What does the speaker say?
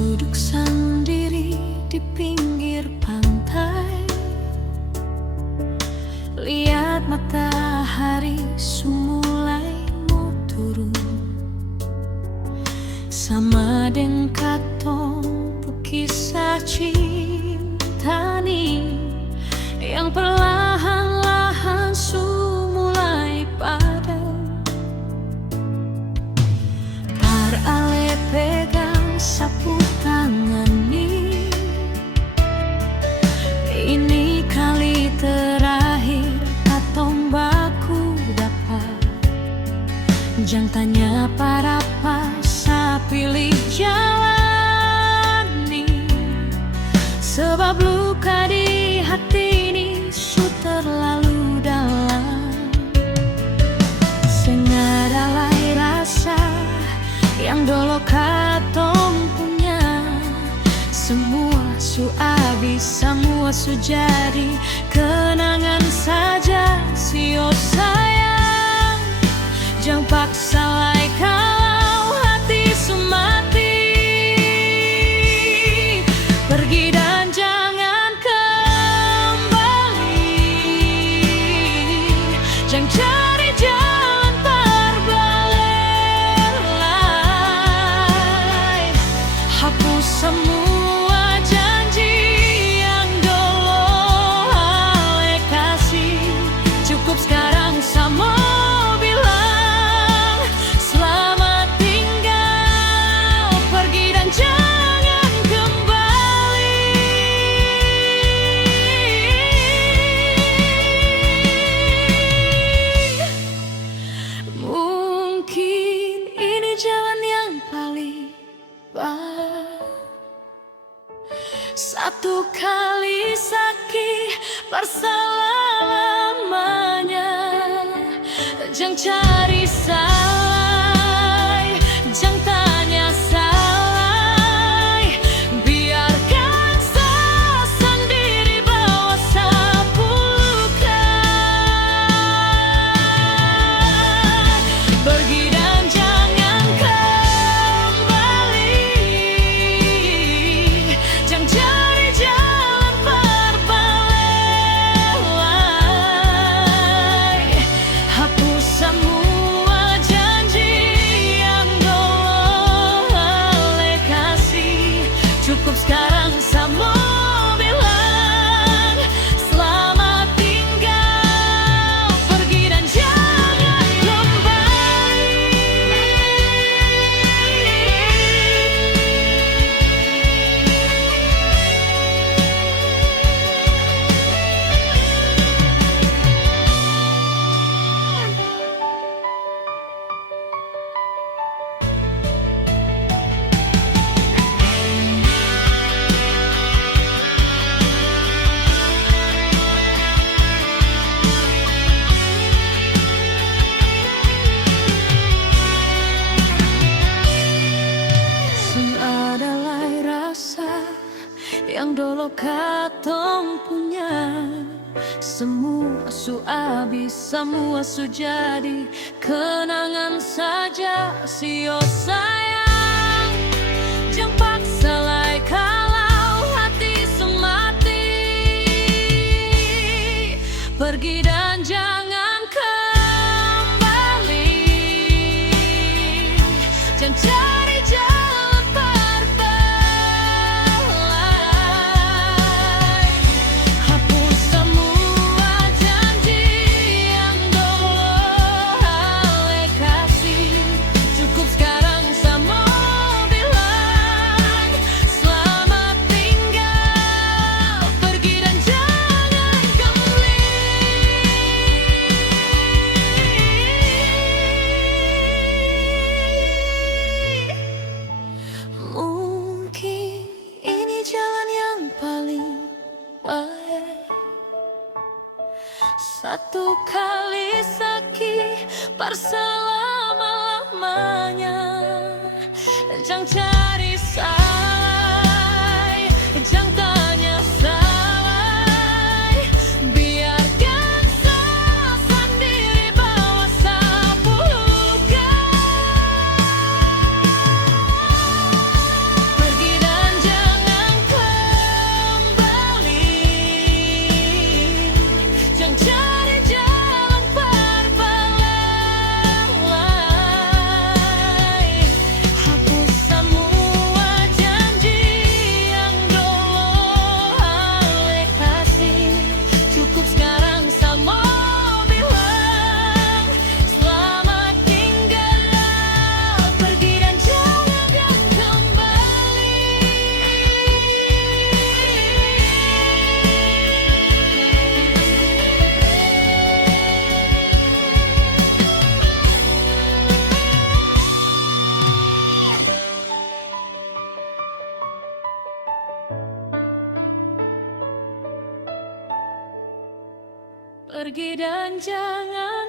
Duduk sendiri di pinggir pantai, lihat matahari mulai mau turun. Sama dengan katong kisah cinta ni yang perlahan-lahan mulai padam. Ale pegang sapu tangan ni, ini kali terakhir katong baku dapat. Jangan tanya para pas pilih jalan ni, sebab luka di hati ini su terlalu dalam. Sengadalai rasa yang dulu katong punya, semua su habis, semua su jadi kenangan saja. Sio sayang, jangan paksa lai kalau hati su mati. Pergi dan jangan kembali, jangan cari jalan terbalik. Hapus semua janji yang dulu ale kasih. Cukup sekarang sama bilang selamat tinggal. Pergi dan jangan kembali. Mungkin ini jalan yang paling baik. Satu kali sakit berselamanya. Jangan cari salah, jangan tanya salah. Biarkan saya sendiri bawa sapu luka. Pergi dan jangan kembali, jangan cari jalan terbalik. Hapus semua janji yang dulu ale kasih. Cukup sekarang sama bilang selamat tinggal. Pergi dan jangan kembali. Sengadalai rasa yang dulu katong punya, semua su habis, semua su jadi kenangan saja. Sio sayang, jangan paksa lai kalau hati su mati. Pergi dan jangan kembali, jangan cari jalan terbalik. Hapus semua janji yang dulu ale kasih. Cukup sekarang sama bilang selamat tinggal. Pergi dan jangan kembali. Mungkin ini jalan yang paling baik. Satu kali sakit berselama-lamanya. Jangan cari salah, jangan tanya salah. Biarkan saya sendiri bawa sapu luka. Pergi dan Pergi dan jangan